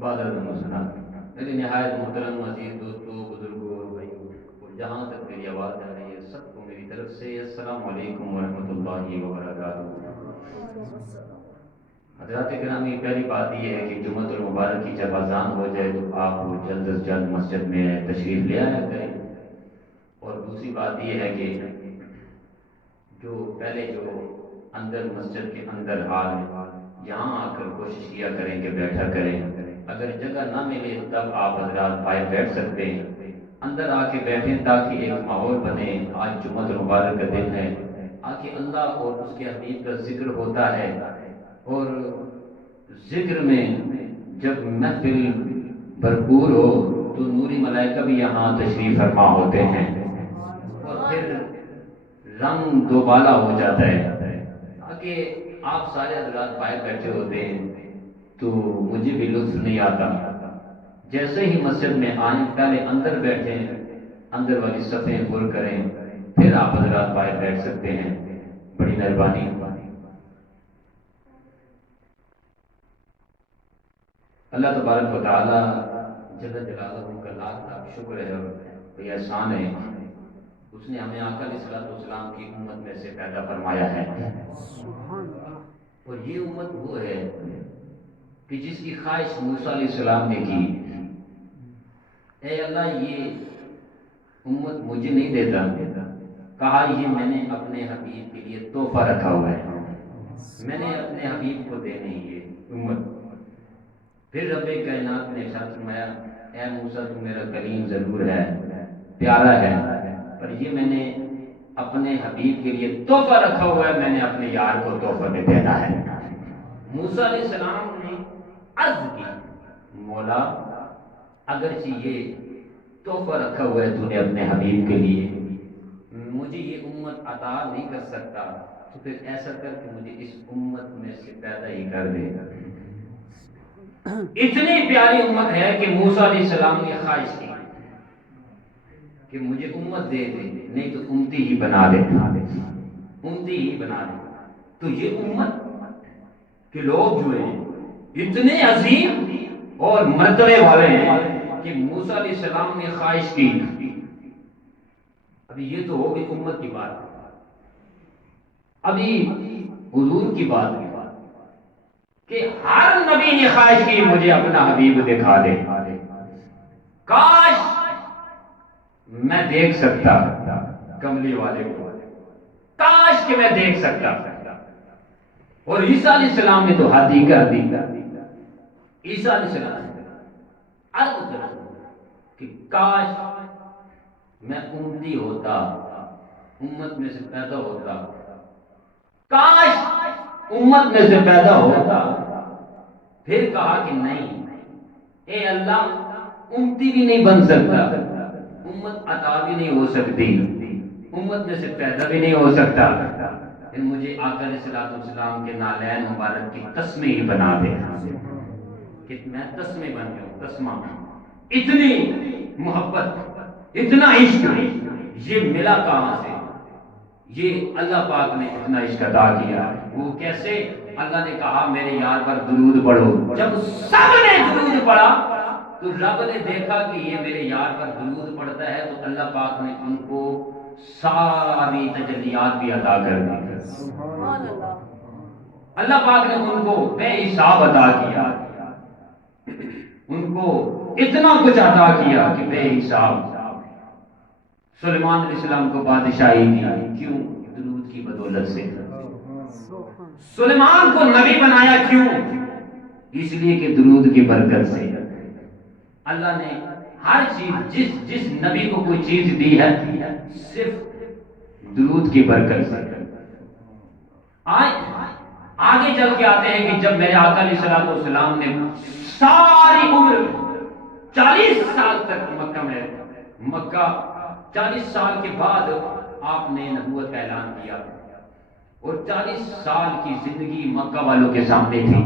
بادل مسلم میرے نہایت محترم عزیز دوستوں بزرگوں اور بھائیوں اور جہاں تک میری آواز آ رہی ہے سب کو میری طرف سے السلام علیکم ورحمۃ اللہ وبرکاتہ۔ حضرات گرامی، پہلی بات یہ ہے کہ جمعۃ المبارک کی جب اذان ہو جائے تو آپ جلد از جلد مسجد میں تشریف لے آیا کریں، اور دوسری بات یہ ہے کہ جو اندر مسجد کے اندر حال ہے یہاں آ کر کوشش کیا کریں کہ بیٹھا کریں، اگر جگہ نہ ملے تب آپ حضرات باہر بیٹھ سکتے ہیں، اندر آ کے بیٹھیں تاکہ ایک ماحول بنے۔ آج جمعۃ المبارک کا دن ہے، آ کے اللہ اور اس کے حبیب کا ذکر ہوتا ہے، اور ذکر میں جب محفل بھرپور ہو تو نوری ملائکہ بھی یہاں تشریف فرما ہوتے ہیں، اور پھر رنگ دوبالا ہو جاتا ہے تاکہ آپ سارے حضرات باہر بیٹھے ہوتے ہیں تو مجھے بھی لطف نہیں آتا۔ جیسے ہی مسجد میں آئیں پہلے اندر بیٹھیں، اندر والی صفیں پر کریں، پھر آپ حضرات باہر بیٹھ سکتے ہیں، بڑی مہربانی۔ اللہ تبارک و تعالی جل جلالہ کا لاکھ لاکھ شکر ہے اور یہ احسان ہے، اس نے ہمیں آقا علیہ الصلوۃ والسلام کی امت میں سے پیدا فرمایا ہے، اور یہ امت وہ ہے کہ جس کی خواہش موسیٰ علیہ السلام نے کی، اے اللہ یہ امت مجھے نہیں دیتا، کہا یہ میں نے اپنے حبیب کے لیے تحفہ رکھا ہوا ہے، میں نے اپنے حبیب کو دینی یہ امت۔ پھر رب کائنات نے ارشاد فرمایا اے موسیٰ تو میرا کلیم ضرور ہے، پیارا ہے، پر یہ میں نے اپنے حبیب کے لیے تحفہ رکھا ہوا ہے، میں نے اپنے یار کو تحفہ میں دینا ہے۔ موسیٰ علیہ السلام نے عرض کی مولا اگرچہ یہ تحفہ رکھا ہوا ہے تو نے اپنے حبیب کے لیے، مجھے یہ امت عطا نہیں کر سکتا، تو پھر ایسا کر کہ مجھے اس امت میں سے پیدا ہی کر دے۔ اتنی پیاری امت ہے کہ موسیٰ علیہ السلام نے خواہش کی کہ مجھے امت دے دے، نہیں تو امتی ہی بنا دے، امتی ہی بنا دے۔ تو یہ امت کے لوگ جو ہیں اتنے عظیم اور مرتبے والے ہیں کہ موسیٰ علیہ السلام نے خواہش کی۔ ابھی یہ تو ہوگی امت کی بات، ابھی حضور کی بات کہ ہر نبی نے خواہش کی مجھے اپنا حبیب دکھا دے، کاش میں دیکھ سکتا کملی والے کو، کاش کہ میں دیکھ سکتا۔ اور عیسیٰ علیہ السلام نے تو حد ہی کر دی، عیسیٰ علیہ السلام عرض کر کہ کاش میں امتی ہوتا، امت میں سے پیدا ہوتا، کاش امت میں سے پیدا ہوتا۔ پھر کہا کہ نہیں اے اللہ امتی بھی نہیں بن سکتا، امت عطا بھی نہیں ہو سکتی، امت میں سے پیدا بھی نہیں ہو سکتا، مجھے آقا علیہ الصلوۃ والسلام کے نالین مبارک کی تسمے ہی بنا دے کہ میں تسمے بن جاؤں، تسمہ۔ اتنی محبت، اتنا عشق یہ ملا کہاں سے؟ یہ اللہ پاک نے اتنا عشق عطا کیا۔ وہ کیسے؟ اللہ نے کہا میرے یار پر درود پڑھو، جب سب نے درود پڑھا تو رب نے دیکھا کہ یہ میرے یار پر درود پڑھتا ہے، تو اللہ پاک نے ان کو ساری تجلیات بھی عطا کر دی۔ اللہ پاک نے ان کو بے حساب عطا کیا، ان کو اتنا کچھ عطا کیا کہ بے حساب۔ سلیمان علیہ السلام کو بادشاہی دی، کیوں؟ درود کی بدولت سے۔ سلیمان کو نبی بنایا، کیوں؟ اس لیے کہ درود کی برکت سے۔ اللہ نے ہر چیز جس نبی کو کوئی چیز دی ہے صرف درود کی برکت سے۔ آگے چل کے آتے ہیں کہ جب میرے آقا علیہ الصلوۃ والسلام نے ساری عمر 40 سال تک مکہ میں، مکہ 40 سال کے بعد آپ نے نبوت کا اعلان کیا، اور 40 سال کی زندگی مکہ والوں کے سامنے تھی،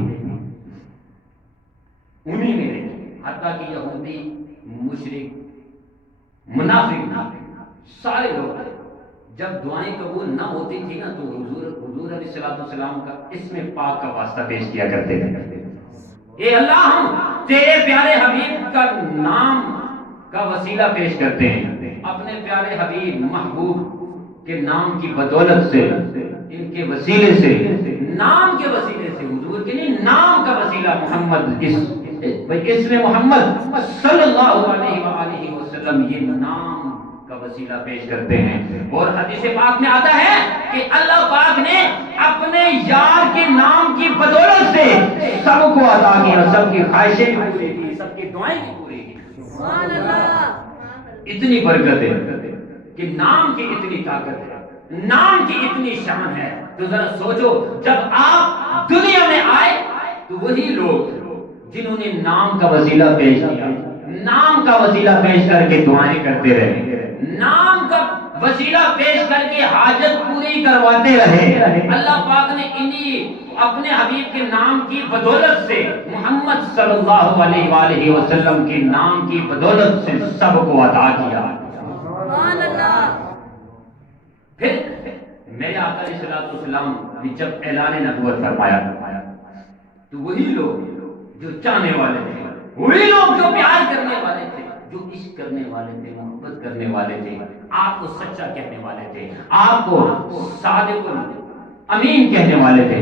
انہی میں رہی، حتیٰ کہ یہودی، مشرک، منافق سارے لوگ جب دعائیں قبول نہ ہوتی تھی نا تو حضور علیہ الصلوۃ والسلام کا اسم پاک کا واسطہ پیش کیا کرتے تھے، اے اللہ ہم تیرے پیارے حبیب کا نام کا وسیلہ پیش کرتے ہیں، اپنے پیارے حبیب محبوب کے نام کی بدولت سے، ان کے وسیلے سے، نام کے وسیلے سے، حضور کے نہیں نام کا وسیلہ محمد، اسم محمد صلی اللہ علیہ وآلہ وسلم، یہ نام کا وسیلہ پیش کرتے ہیں۔ اور حدیث پاک میں آتا ہے کہ اللہ پاک نے اپنے یار کے نام کی بدولت سے سب کو عطا کیا، سب کی خواہشیں بھی پوری کی، سب کی دعائیں بھی پوری کی۔ سبحان اللہ، اتنی برکت ہے کہ نام کی اتنی طاقت ہے، نام کی اتنی شان ہے۔ تو ذرا سوچو، جب آپ دنیا میں آئے تو وہی لوگ جنہوں نے نام کا وسیلہ پیش کیا، نام کا وسیلہ پیش کر کے دعائیں کرتے رہے، نام کا وسیلہ پیش کر کے حاجت پوری کرواتے رہے، اللہ پاک نے انہی اپنے حبیب کے نام کی بدولت سے، محمد صلی اللہ علیہ وآلہ وسلم کے نام کی بدولت سے سب کو عطا کیا۔ سبحان اللہ۔ پھر میرے آقا علیہ الصلوۃ والسلام نے جب اعلان نبوت فرمایا تو وہی لوگ جو چاہنے والے تھے، وہی لوگ جو پیار کرنے والے تھے، جو عشق کرنے والے تھے، محبت کرنے والے تھے، آپ کو سچا کہنے والے تھے، آپ کو صادق امین کہنے والے تھے،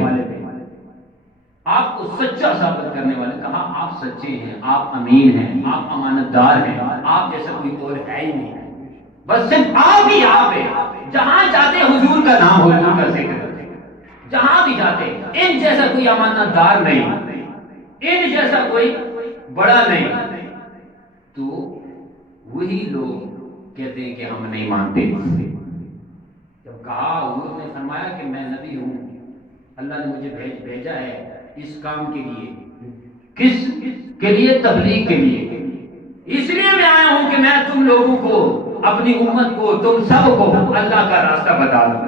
آپ کو سچا ثابت کرنے والے، کہا آپ سچے ہیں، آپ امین ہیں، آپ امانت دار ہیں، آپ جیسا کوئی اور ہے ہی نہیں، بس صرف آپ ہی آپ ہیں، جہاں جاتے حضور کا نام، حضور کا ذکر، جہاں بھی جاتے ان جیسا کوئی امانت دار نہیں، ان جیسا کوئی بڑا نہیں۔ تو وہی لوگ کہتے ہیں کہ ہم نہیں مانتے۔ جب کہا، حضور نے فرمایا کہ میں نبی ہوں، اللہ نے مجھے بھیجا ہے اس کام کے لیے، کس کے لیے؟ تبلیغ کے لیے، اس لیے میں آیا ہوں کہ میں تم لوگوں کو، اپنی امت کو، تم سب کو اللہ کا راستہ بتا دوں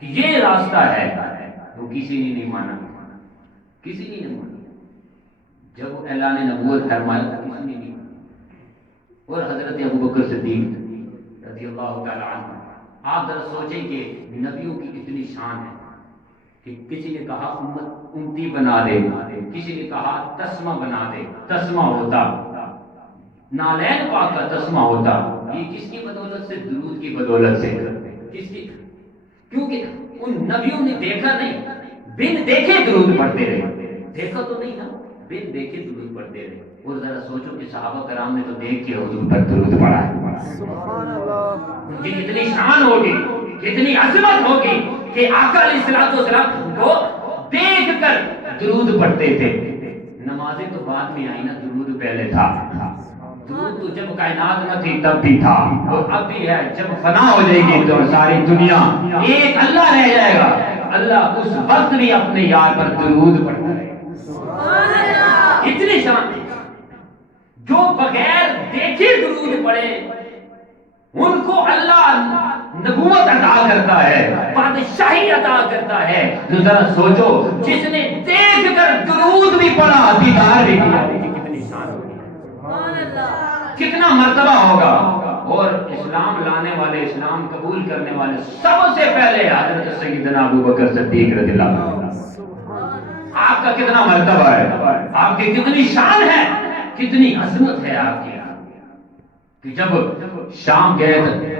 کہ یہ راستہ ہے۔ تو کسی نے نہیں مانا، کسی نے نہیں مانا۔ جب اعلان نبوت فرمایا تو کسی نے نہیں مانا۔ اور حضرت ابوبکر صدیق رضی اللہ تعالی عنہ، آپ ذرا سوچیں کہ نبیوں کی اتنی شان ہے کہ کسی نے کہا امت امتی بنا دے، کسی نے کہا تسمہ بنا دے، تسمہ ہوتا، نالین پاک کا تسمہ ہوتا، یہ کس کی بدولت سے؟ درود کی بدولت سے۔ کس کی؟ کیونکہ ان نبیوں نے دیکھا نہیں، بن دیکھے درود پڑھتے رہے، دیکھا تو نہیں نا، بن دیکھے درود پڑھتے رہے۔ اور ذرا سوچو کہ صحابہ کرام نے تو دیکھ کے حضور پر درود پڑھا ہے، سبحان اللہ، ان کی کتنی شان ہوگی، کتنی عظمت ہوگی کہ آقا علیہ الصلوۃ والسلام کو دیکھ کر درود پڑھتے تھے۔ نمازیں تو بعد میں آئی نا، درود پہلے تھا۔ درود تو جب کائنات نہ تھی تب بھی تھا، اور اب بھی ہے، جب فنا ہو جائے گی تو ساری دنیا ایک اللہ رہ جائے گا، اللہ اس وقت بھی اپنے یار پر درود پڑھتا ہے۔ اتنی شان جو بغیر دیکھے درود پڑھے ان کو اللہ نبوت عطا کرتا ہے، بادشاہی عطا کرتا ہے۔ تو ذرا سوچو، جس نے دیکھ کر درود بھی پڑھا، دیدار بھی کیا، کتنی شان ہوگی، کتنا مرتبہ ہوگا۔ اور اسلام لانے والے، اسلام قبول کرنے والے سب سے پہلے حضرت سیدنا ابوبکر صدیق رضی اللہ عنہ، آپ کا کتنا مرتبہ ہے، آپ کی کتنی شان ہے، کتنی عظمت ہے آپ کی، کہ جب شام گئے تھے،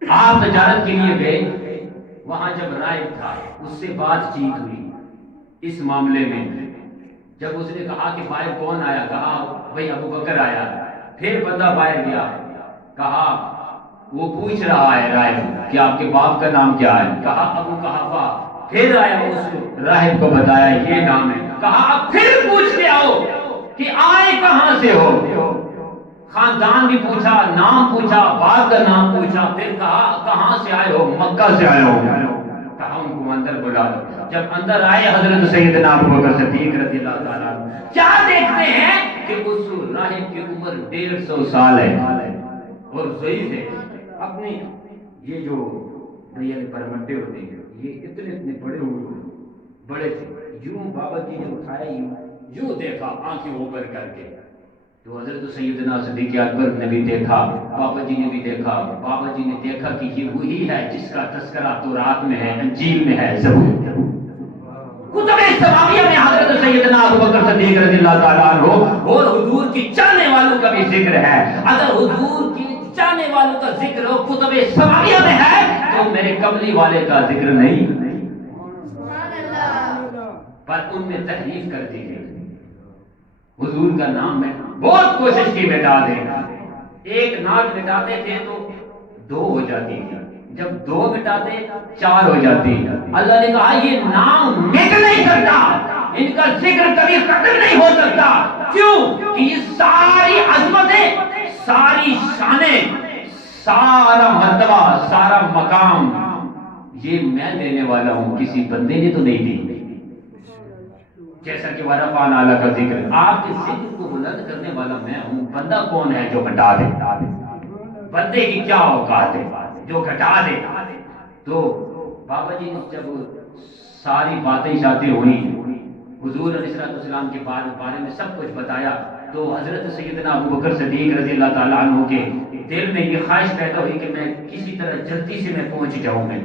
آپ تجارت کے لیے گئے، وہاں جب رائب تھا، اس سے بات چیت ہوئی اس معاملے میں۔ جب اس نے کہا کہ باہر کون آیا، کہا بھئی ابوبکر آیا۔ پھر بندہ باہر گیا، کہا وہ پوچھ رہا ہے رائب کہ آپ کے باپ کا نام کیا ہے، کہا ابو قحافہ۔ پھر آیا، اس راہب کو بتایا یہ نام ہے، کہا اب پھر پوچھ کے آؤ کہ آئے کہاں سے ہو۔ خاندان بھی پوچھا، نام پوچھا، باپ کا نام پوچھا، پھر کہا کہاں سے آئے ہو، مکہ سے آئے ہو۔ کہا ان کو اندر بلا دو۔ جب اندر آئے حضرت سیدنا ابوبکر صدیق رضی اللہ تعالیٰ عنہ، کیا دیکھتے ہیں کہ اس راہب کی عمر 150 سال ہے اور ضعیف ہے، اپنی یہ جو پرمٹے ہوتے ہیں یہ اتنے اتنے بڑے ہوئے، بڑے تھے، یوں بابا جی نے اٹھایا، یوں دیکھا آنکھیں اوپر کر کے۔ تو حضرت سیدنا صدیق اکبر نے بھی دیکھا، بابا جی نے بھی دیکھا، بابا جی نے دیکھا کہ یہ وہی ہے جس کا تذکرہ تورات میں ہے، انجیل میں ہے، زبور کتب سماویہ میں حضرت سیدنا ابوبکر صدیق رضی اللہ تعالیٰ عنہ کا بھی ذکر ہے. اگر حضور کی چاہنے والوں کا ذکر ہو کتب سماویہ میں ہے تو میرے کملی والے کا ذکر نہیں. پر ان میں تحریف کر دی گئی. حضور کا نام میں بہت کوشش کی مٹا دیں. ایک ناک مٹاتے تھے تو 2 ہو جاتی تھی, جب 2 مٹاتے 4 ہو جاتی. اللہ نے کہا یہ نام مٹ نہیں سکتا, ان کا ذکر کبھی ختم نہیں ہو سکتا. کیوں کہ یہ ساری عظمتیں, ساری شانیں, سارا مرتبہ, سارا مقام یہ میں دینے والا ہوں, کسی بندے نے تو نہیں دی. جیسا کہ ورفعنا اعلیٰ کا ذکر, آپ کے ذکر کو بلند کرنے والا میں ہوں. بندہ کون ہے جو گھٹا دے؟ بندے کی کیا اوقات ہے جو گھٹا دے؟ تو بابا جی نے جب ساری باتیں شاتیں ہوئی, حضور علیہ السلام کے بارے میں سب کچھ بتایا, تو حضرت سیدنا ابو بکر صدیق رضی اللہ تعالیٰ عنہ کے دل میں یہ خواہش پیدا ہوئی کہ میں کسی طرح جلدی سے میں پہنچ جاؤں. میں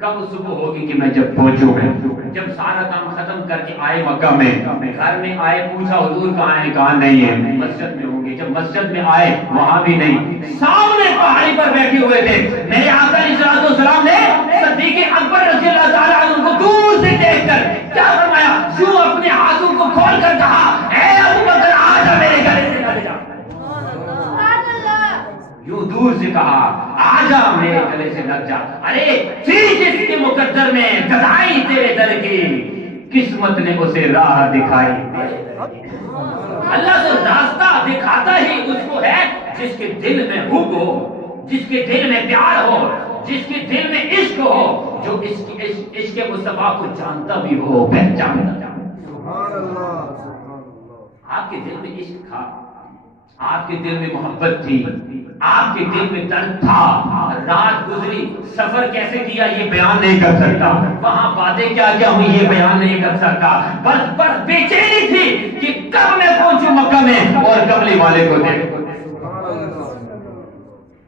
کب صبح ہوگی کہ میں جب پہنچوں. میں جب سارا کام ختم کر کے آئے مکہ میں, گھر میں آئے, پوچھا حضور کہاں ہے؟ کہاں نہیں ہے, مسجد میں ہوں گے. جب مسجد میں آئے وہاں بھی نہیں. سامنے پہاڑی پر بیٹھے ہوئے تھے. میرے آقا علیہ السلام نے صدیق اکبر رضی اللہ تعالیٰ عنہ کو دور سے دیکھ کر کیا فرمایا؟ یوں اپنے ہاتھوں کو کھول کر کہا, اے ابو بکر آ جا میرے گلے سے لگ جا. یوں دور سے کہا, آجا میرے گلے سے لگ جا. ارے تھی جس کے مقدر میں گدائی تیرے در کی, قسمت نے اسے راہ دکھائی. اللہ تو راستہ دکھاتا ہی اس کو ہے جس کے دل میں حب ہو, جس کے دل میں پیار ہو, جس کے دل میں عشق ہو, جو عشق مصطفیٰ کو جانتا بھی ہو, پہچانتا. آپ کے دل میں عشق تھا, آپ کے دل میں محبت تھی, آپ کے دل میں درد تھا. رات گزری, سفر کیسے کیا یہ بیان نہیں کر سکتا, وہاں باتیں کیا کیا ہوئی یہ بیان نہیں کر سکتا. بس بے چینی تھی کہ کب میں پہنچوں مکہ میں اور کملی والے کو دیکھوں.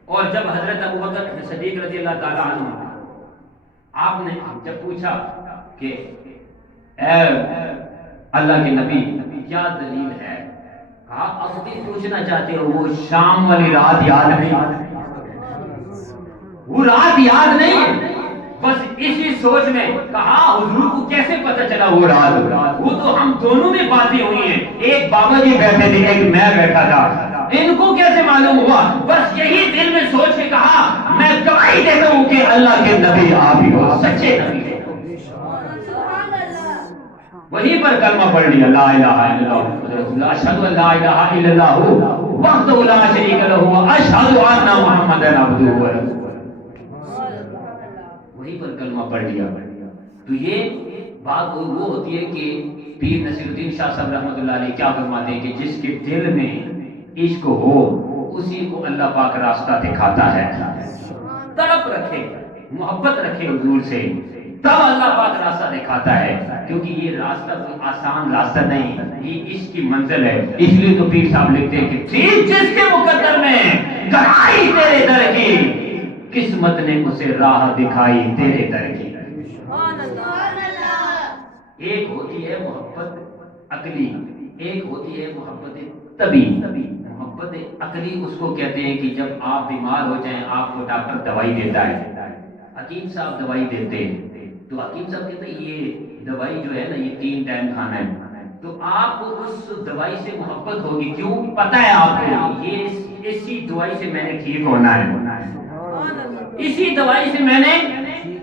اور جب حضرت ابوبکر صدیق رضی اللہ تعالیٰ عنہ, آپ نے جب پوچھا کہ اے اللہ کے نبی کیا دلیل ہے, آپ اب بھی پوچھنا چاہتے ہو وہ شام والی رات یاد نہیں, وہ رات یاد نہیں. بس اسی سوچ میں کہا حضور کو کیسے پتہ چلا وہ رات؟ وہ تو ہم دونوں میں باتیں ہوئی ہیں, ایک بابا جی بیٹھے تھے, ایک میں بیٹھا تھا, ان کو کیسے معلوم ہوا؟ بس یہی دل میں سوچ کے کہا میں گواہی دیتا ہوں کہ اللہ کے نبی آپ ہی ہو, سچے نبی. وہیں پر کلمہ پڑھ لیا, لا الہ الا اللہ, اشہد ان لا الہ الا اللہ وحدہ لا شریک لہ واشہد ان محمدا عبدہ ورسولہ. وہیں پر کلمہ پڑھ لیا. تو یہ بات وہ ہوتی ہے کہ پیر نصیر الدین شاہ صاحب رحمۃ اللہ علیہ کیا فرماتے ہیں کہ جس کے دل میں عشق ہو اسی کو اللہ پاک راستہ دکھاتا ہے. طرف رکھے, محبت رکھے حضور سے, تب اللہ پاک راستہ دکھاتا ہے. کیونکہ یہ راستہ کوئی آسان راستہ نہیں, یہ عشق کی منزل ہے. اس لیے تو پیر صاحب لکھتے ہیں کہ تھی جس کے مقدر میں گہرائی تیرے در کی, قسمت نے اسے راہ دکھائی تیرے در کی. ایک ہوتی ہے محبت عقلی, ایک ہوتی ہے محبت طبی. محبت عقلی اس کو کہتے ہیں کہ جب آپ بیمار ہو جائیں آپ کو ڈاکٹر دوائی دیتا ہے, حکیم صاحب دوائی دیتے ہیں, تو حکیم صاحب کہتے ہیں یہ دوائی جو ہے نا یہ 3 ٹائم کھانا ہے. تو آپ کو اس دوائی سے محبت ہوگی, کیوں؟ پتہ ہے آپ کو یہ اسی دوائی سے میں نے ٹھیک ہونا ہے, اسی دوائی سے میں نے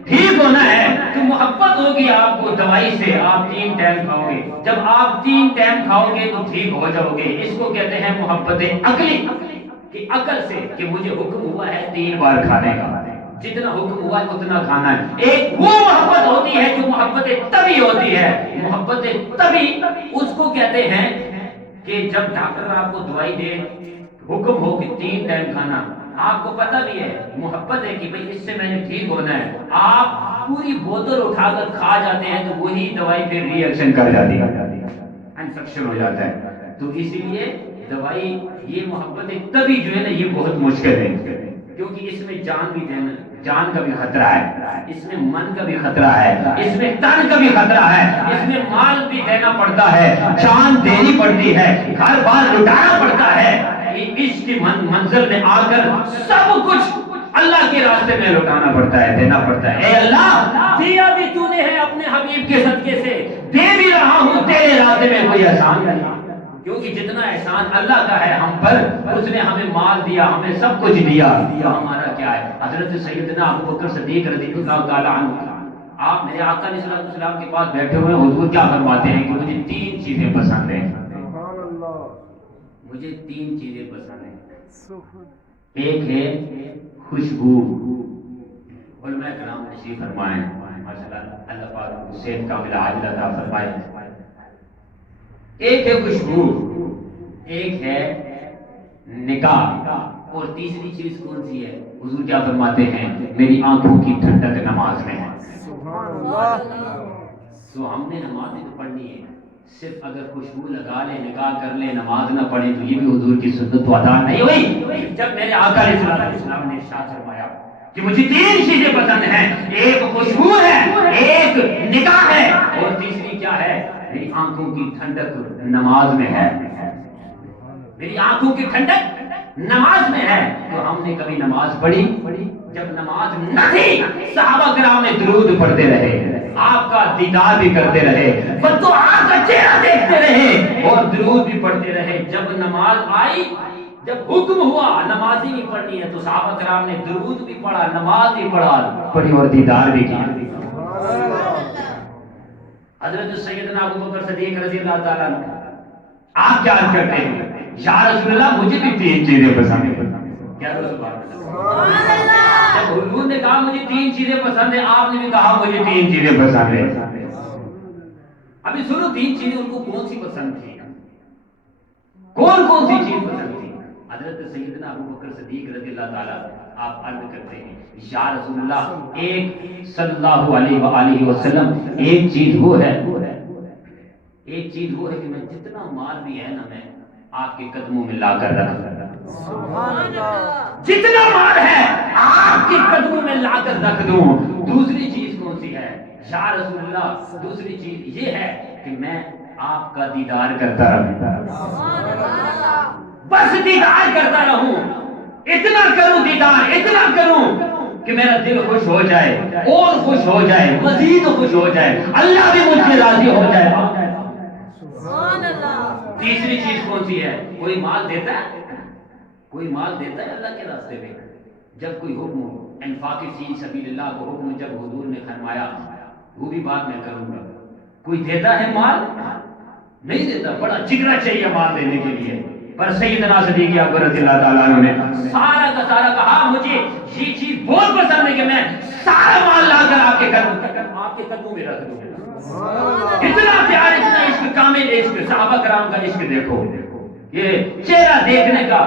ٹھیک ہونا ہے. تو محبت ہوگی آپ کو دوائی سے, آپ 3 ٹائم کھاؤ گے. جب آپ 3 ٹائم کھاؤ گے تو ٹھیک ہو جاؤ گے. اس کو کہتے ہیں محبت عقلی, کہ عقل سے کہ مجھے حکم ہوا ہے 3 بار کھانے کا, جتنا حکم ہوا ہے اتنا کھانا ہے. ایک وہ محبت ہوتی ہے جو محبت طبی ہوتی ہے. محبت طبی اس کو کہتے ہیں کہ جب ڈاکٹر آپ کو دوائی دے, حکم ہو کہ 3 ٹائم کھانا, آپ کو پتہ بھی ہے, محبت ہے کہ بھئی اس سے میں نے ٹھیک ہونا ہے, آپ پوری بوتل اٹھا کر کھا جاتے ہیں تو وہی دوائی پھر ری ایکشن کر جاتی ہے, انفیکشن ہو جاتا ہے. تو اسی لیے دوائی یہ محبت طبی جو ہے نا یہ بہت مشکل ہے, کیونکہ اس میں جان بھی دینا, جان کا بھی خطرہ ہے, اس میں من کا بھی خطرہ ہے, اس میں تن کا بھی خطرہ ہے, اس میں مال بھی دینا پڑتا ہے, جان دینی پڑتی ہے, گھر بار لٹانا پڑتا ہے. عشق کی منزل میں آ کر سب کچھ اللہ کے راستے میں لٹانا پڑتا ہے، دینا پڑتا ہے۔ اے اللہ، دیا بھی تو نے ہے اپنے حبیب کے صدقے سے، دے بھی رہا ہوں تیرے راستے میں، کوئی احسان نہیں، کیونکہ جتنا احسان اللہ کا ہے ہم پر، اس نے ہمیں مال دیا، ہمیں سب کچھ دیا، ہمارا کیا ہے؟ حضرت سیدنا ابو بکر صدیق رضی اللہ تعالیٰ عنہ، آپ میرے آقا علیہ السلام کے پاس بیٹھے ہوئے، حضور کیا فرماتے ہیں کہ مجھے 3 چیزیں پسند ہیں، مجھے 3 چیزیں پسند ہیں۔ ایک ہے خوشبو، علماء کرام تشریف فرمائیں، ماشاءاللہ اللہ پاک کو صحت کاملہ عاجلہ عطا فرمائے۔ ایک ہے خوشبو، ایک ہے نکاح، اور تیسری چیز کون سی ہے؟ حضور کیا فرماتے ہیں؟ میری آنکھوں کی ٹھنڈک نماز میں ہے۔ تو ہم نے نماز ہی تو پڑھنی ہے، صرف اگر خوشبو لگا لیں، نکاح کر لیں، نماز نہ پڑھیں تو یہ بھی حضور کی سنت تو ادا نہیں ہوئی۔ جب میرے آقا علیہ السلام نے ارشاد فرمایا کہ مجھے 3 چیزیں پسند ہیں، ایک خوشبو ہے، ایک نکاح ہے، اور تیسری کیا ہے؟ میری آنکھوں کی ٹھنڈک نماز میں ہے، میری آنکھوں کی ٹھنڈک نماز میں ہے، تو ہم نے کبھی نماز پڑھی؟ جب نماز نہ تھی، صحابہ کرام نے درود پڑھتے رہے، آپ کا دیدار بھی کرتے رہے، تو آپ کا چہرہ دیکھتے رہے اور درود بھی پڑھتے رہے۔ جب نماز آئی، جب حکم ہوا نماز ہی نہیں پڑھنی ہے، تو صحابہ کرام نے درود بھی پڑھا، نماز بھی پڑھی اور دیدار بھی کیا۔ حضرت سیدنا ابو بکر صدیق رضی اللہ تعالیٰ عنہ، آپ کیا عرض کرتے ہیں؟ یا رسول اللہ، مجھے بھی 3 چیزیں پسند ہیں۔ کیا رسول اللہ، جب حضور نے کہا مجھے 3 چیزیں پسند ہیں، آپ نے بھی کہا مجھے 3 چیزیں پسند ہیں۔ ابھی سنو 3 چیزیں ان کو کون سی پسند تھی، کون سی چیز پسند تھی؟ حضرت سیدنا ابو بکر صدیق رضی اللہ تعالیٰ آپ عرض کرتے ہیں، یا رسول اللہ، ایک صلی اللہ علیہ وآلہ وسلم، ایک چیز وہ ہے کہ میں جتنا مال بھی ہے نا، میں آپ کے قدموں میں لا کر رکھ دوں، جتنا مال ہے آپ کے قدموں میں لا کر رکھ دوں۔ دوسری چیز کون سی ہے یا رسول اللہ؟ دوسری چیز یہ ہے کہ میں آپ کا دیدار کرتا رہوں، بس دیدار کرتا رہوں، اتنا کروں دیدار، اتنا کروں کہ میرا دل خوش ہو جائے اور خوش ہو جائے، مزید خوش ہو جائے، اللہ بھی مجھ سے راضی ہو جائے۔ تیسری چیز کون سی ہے؟ کوئی مال دیتا ہے، کوئی مال دیتا ہے اللہ کے راستے میں؟ جب کوئی حکم انفاق فی سبیل اللہ کو حکم جب حضور نے فرمایا، وہ بھی بات میں کروں گا، کوئی دیتا ہے مال؟ نہیں دیتا، بڑا جگرا چاہیے مال دینے کے لیے، پر سیدنا صدیق اکبر رضی اللہ تعالیٰ عنہ نے سارا کا سارا کہا، مجھے یہ چیز بہت پسند ہے کہ میں سارا مال لا کر آپ کے قدموں میں رکھ دوں۔ اتنا پیار، اتنا عشق، کامل عشق، صحابہ کرام کا عشق دیکھو، یہ چہرہ دیکھنے کا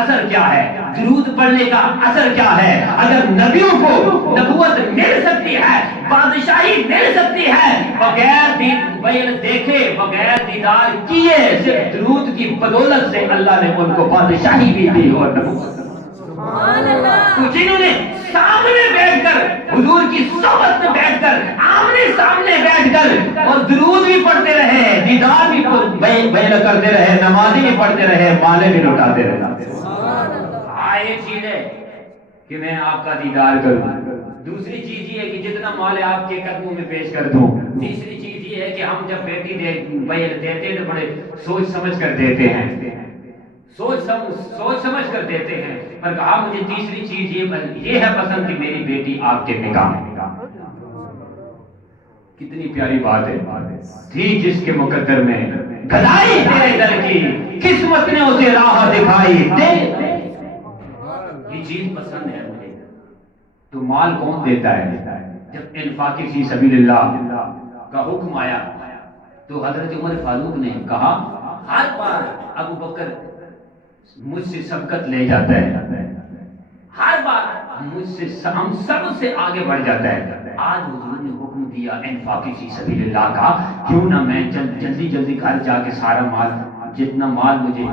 اثر کیا ہے، درود پڑھنے کا اثر کیا ہے۔ اگر نبیوں کو نبوت مل سکتی ہے، بادشاہی مل سکتی ہے، بغیر دیکھے، بغیر دیدار کیے، صرف درود کی بدولت سے اللہ نے ان کو بادشاہی بھی دی اور نبوت۔ تو جنہوں نے سامنے بیٹھ کر حضور کی صحبت میں بیٹھ کر، آمنے سامنے بیٹھ کر اور درود بھی پڑھتے رہے، دیدار بھی بیان کرتے رہے، نمازی بھی پڑھتے رہے، مالے بھی لٹاتے رہے۔ ایک چیز ہے کہ میں آپ کا دیدار کروں، دوسری چیز یہ ہے کہ جتنا مال ہے آپ کے قدموں میں پیش کر دوں، تیسری چیز یہ ہے کہ ہم جب بیٹی دیتے ہیں تو بڑے سوچ سمجھ کر دیتے ہیں، سوچ سمجھ کر دیتے ہیں، پر کہا مجھے تیسری چیز یہ ہے پسند کہ میری بیٹی آپ کے نکاح میں۔ کتنی پیاری بات ہے، تھی جس کے مقدر میں گدائی تیرے در کی، قسمت نے اسے راہ دکھائی، یہ چیز پسند ہے مجھے۔ تو مال کون دیتا ہے؟ جب انفاق فی سبیل اللہ کا حکم آیا تو حضرت عمر فاروق نے کہا، ہر بار ابو بکر مجھ سے سبقت لے جاتا ہے، ہر بار مجھ سے ہم سب سے آگے بڑھ جاتا ہے، آج حضور نے حکم دیا انفاق فی سبیل اللہ کا، کیوں نہ میں جلدی گھر جا کے سارا مال، جتنا مال مجھے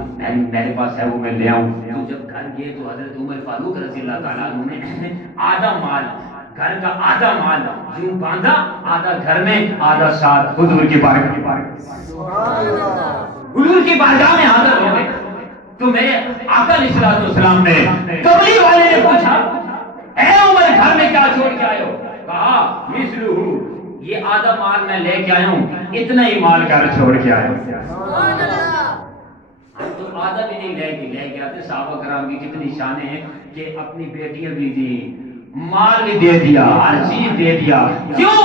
میرے پاس ہے وہ میں لے آؤں۔ تو جب گھر گئے تو حضرت عمر فاروق رضی اللہ تعالیٰ عنہ نے آدھا مال، گھر کا آدھا مال یوں باندھا، آدھا گھر میں، آدھا ساتھ حضور کی بارگاہ میں حاضر ہو گئے۔ تو میرے آقا علیہ الصلوۃ والسلام نے قبلی والے نے پوچھا اے عمر گھر میں کیا چھوڑ کے آئے ہو؟ کہا مثلہ، یہ آدھا مال میں لے کے آیا ہوں، اتنا ہی مال گھر چھوڑ کے آیا ہوں۔ ہم تو آدھا بھی نہیں لے کے آتے۔ صحابہ کرام کی کتنی شانیں ہیں کہ اپنی بیٹیاں بھی دی، مال بھی دے دیا، ہر چیز دے دیا۔ کیوں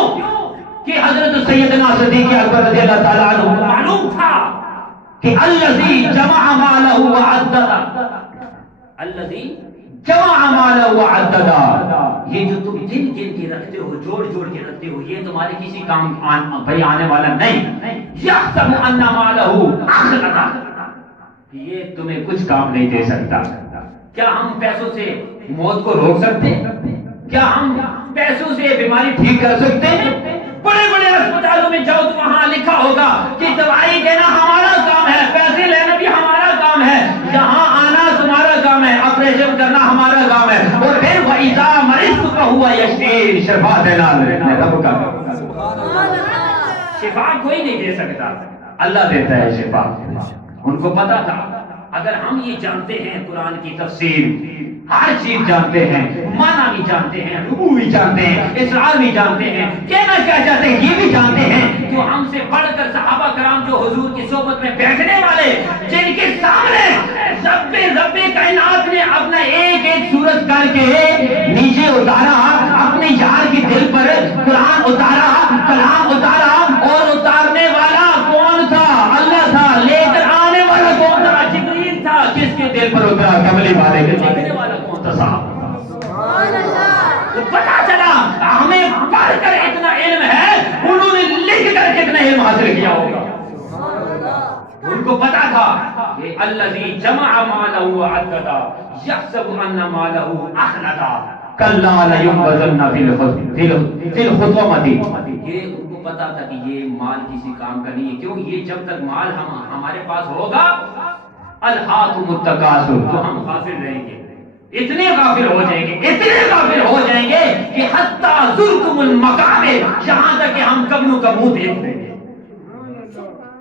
کہ حضرت سیدنا صدیق اکبر رضی اللہ تعالیٰ عنہ کو معلوم تھا کہ الذی جمع مالہ وعددہ، الذی جمع مالہ وعددہ، یہ جو تم گن گن کے رکھتے ہو، جوڑ جوڑ کے رکھتے ہو، یہ تمہارے کسی کام بھائی آنے والا نہیں۔ یحسب ان مالہ اخلدہ، یہ تمہیں کچھ کام نہیں دے سکتا۔ کیا ہم پیسوں سے موت کو روک سکتے ہیں؟ کیا ہم پیسوں سے بیماری ٹھیک کر سکتے ہیں؟ بڑے بڑے اسپتالوں میں جاؤ تو وہاں لکھا ہوگا کہ دوائی دینا ہمارا کام ہے، پیسے لینا بھی ہمارا کام ہے، یہاں آنا تمہارا کام ہے، آپریشن کرنا ہمارا کام ہے، اور پھر وَإِذَا مَرِضْتُ فَهُوَ يَشْفِينِ، شفا دینا رب کا شفا کوئی نہیں دے سکتا، اللہ دیتا ہے شفا۔ ان کو پتا تھا اگر ہم یہ جانتے ہیں قرآن کی تفسیر، ہر چیز جانتے ہیں، معنی بھی جانتے ہیں، ربو بھی جانتے ہیں، اسرار بھی جانتے ہیں، کہنا کیا چاہتے ہیں یہ بھی جانتے ہیں، تو ہم سے بڑھ کر صحابہ کرام جو حضور کی صحبت میں بیٹھنے والے، جن کے سامنے رب کائنات نے اپنا ایک ایک سورج کر کے نیچے اتارا، اپنے یار کے دل پر قرآن اتارا، کلام اتارا، اور اتارنے والا کون تھا؟ اللہ تھا۔ لے کر آنے والا کون تھا؟ جبریل تھا۔ کس کے دل پر اترا؟ کملی والے کے۔ لکھنے والا کون تھا؟ صاحب تو پتا چلا ہمیں پڑھ کر اتنا علم ہے، انہوں نے لکھ کر کتنا علم حاصل کیا ہوگا۔ ان کو پتا تھا کہ الذی جمع مالہ وعددہ یحسب ان مالہ اخلدہ کلا لینبذن فی الحطمۃ۔ یہ ان کو پتا تھا کہ یہ مال کسی کام کا نہیں ہے، کیوں؟ یہ جب تک مال ہمارے پاس ہوگا، الہاکم التکاثر، تو ہم غافل رہیں گے، اتنے غافل ہو جائیں گے، اتنے غافل ہو جائیں گے کہ حتی زرتم المقابر، یہاں تک کہ ہم قبروں کا منہ دیکھ لیں گے،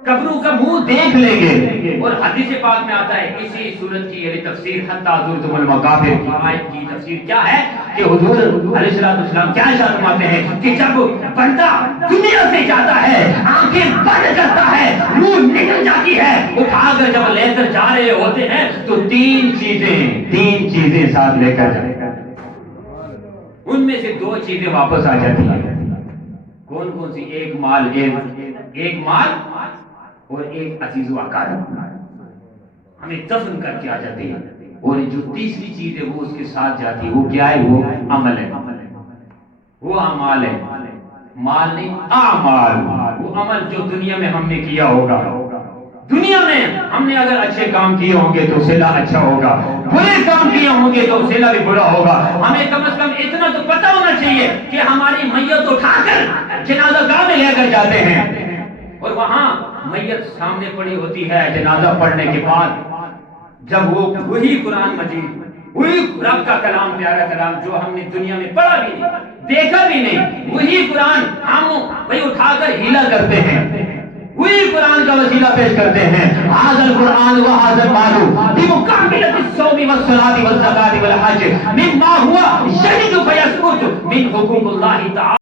قبروں کا منہ دیکھ لیں گے۔ اور حدیث پاک میں آتا ہے اسی سورت کی یعنی تفسیر حتی زرتم المقابر کی آیت کی تفسیر کیا ہے کہ حضور علیہ الصلوۃ والسلام کیا ارشاد فرماتے ہیں کہ جب بندہ دنیا سے جاتا ہے، آنکھیں بند کرتا ہے، روح نکل جاتی ہے، اٹھا کر جب لے کر جا رہے ہوتے ہیں تو تین چیزیں ساتھ لے کر جاتے ہیں، ان میں سے دو چیزیں واپس آ جاتی ہیں۔ کون کون سی؟ ایک مال اور ایک عزیز و اقارب ہمیں دفن کر کے آ جاتے ہیں، اور جو تیسری چیز ہے وہ اس کے ساتھ جاتی ہے، وہ کیا ہے؟ وہ عمل ہے، وہ اعمال ہے، مال نہیں، اعمال، وہ عمل جو دنیا میں ہم نے کیا ہوگا۔ دنیا میں ہم نے اگر اچھے کام کیے ہوں گے تو صلہ اچھا ہوگا، برے کام کیے ہوں گے تو صلہ بھی برا ہوگا۔ ہمیں کم از کم اتنا تو پتہ ہونا چاہیے کہ ہماری میت اٹھا کر جنازہ گاہ میں لے کر جاتے ہیں، اور وہاں میت سامنے پڑی ہوتی ہے، جنازہ پڑھنے کے بعد جب وہ وہی قرآن مجید، وہی رب کا کلام، پیارا کلام جو ہم نے دنیا میں پڑھا بھی نہیں، دیکھا بھی نہیں، وہی قرآن ہم وہی اٹھا کر ہیلا کرتے ہیں، وہی قرآن کا وسیلہ پیش کرتے ہیں۔ ھذا القرآن وھذا المال بمکملۃ الصوم والصلاۃ والزکاۃ والحج مما هو یجب فیسقط من حقوق اللہ تعالی۔